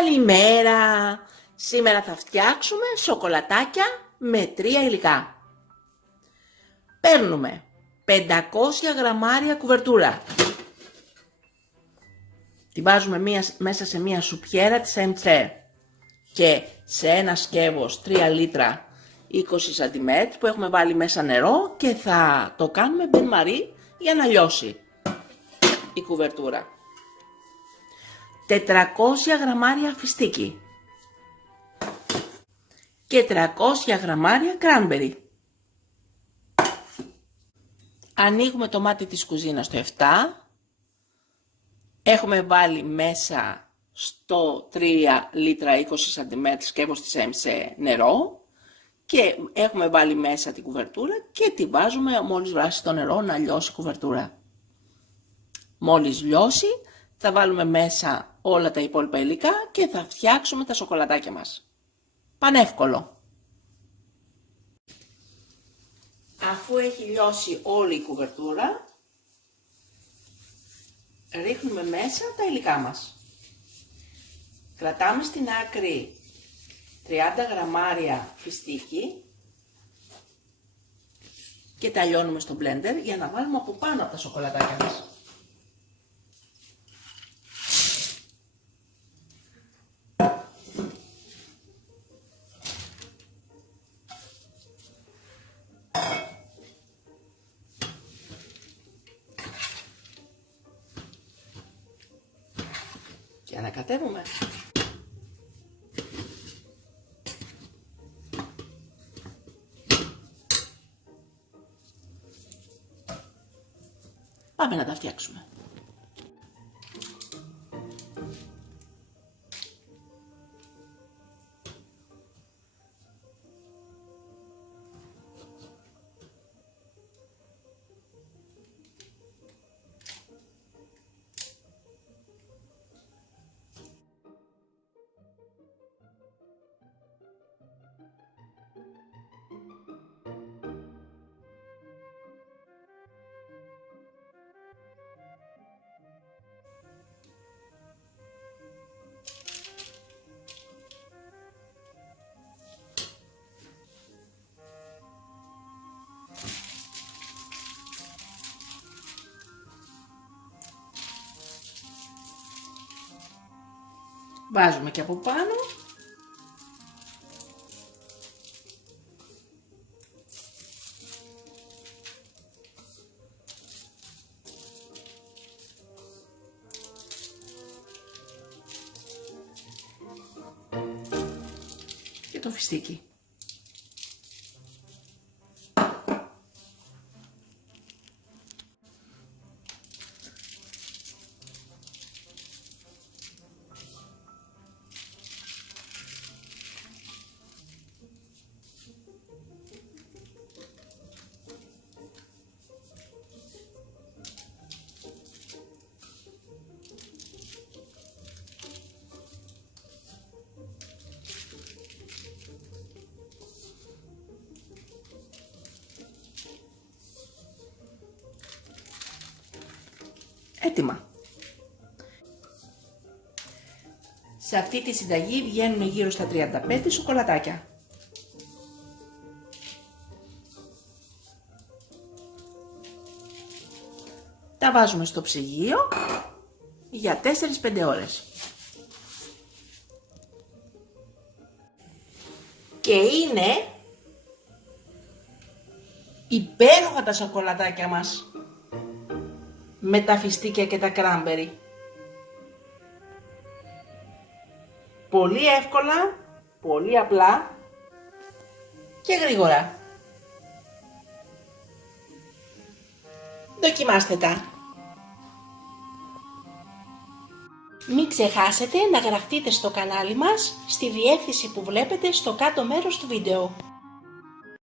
Καλημέρα! Σήμερα θα φτιάξουμε σοκολατάκια με 3 υλικά. Παίρνουμε 500 γραμμάρια κουβερτούρα. Την βάζουμε μέσα σε μία σουπιέρα της MC και σε ένα σκεύος 3 λίτρα 20 cm που έχουμε βάλει μέσα νερό και θα το κάνουμε μπεν μαρί για να λιώσει η κουβερτούρα. 400 γραμμάρια φιστίκι και 300 γραμμάρια κράνμπερι. Ανοίγουμε το μάτι της κουζίνας στο 7. Έχουμε βάλει μέσα στο 3 λίτρα 20 cm σκεύος της MC νερό και έχουμε βάλει μέσα την κουβερτούρα και τη βάζουμε μόλις βράσει το νερό να λιώσει η κουβερτούρα. Μόλις λιώσει θα βάλουμε μέσα όλα τα υπόλοιπα υλικά και θα φτιάξουμε τα σοκολατάκια μας. Πανεύκολο. Αφού έχει λιώσει όλη η κουβερτούρα, ρίχνουμε μέσα τα υλικά μας. Κρατάμε στην άκρη 30 γραμμάρια φιστίκι και τα λιώνουμε στο μπλέντερ για να βάλουμε από πάνω από τα σοκολατάκια μας. Και ανακατεύουμε. Πάμε να τα φτιάξουμε. Βάζουμε και από πάνω. Και το φιστίκι. Έτοιμα. Σε αυτή τη συνταγή βγαίνουν γύρω στα 35 σοκολατάκια. Τα βάζουμε στο ψυγείο για 4-5 ώρες. Και είναι υπέροχα τα σοκολατάκια μας με τα φιστίκια και τα κράνμπερι. Πολύ εύκολα, πολύ απλά και γρήγορα. Δοκιμάστε τα. Μην ξεχάσετε να γραφτείτε στο κανάλι μας στη διεύθυνση που βλέπετε στο κάτω μέρος του βίντεο.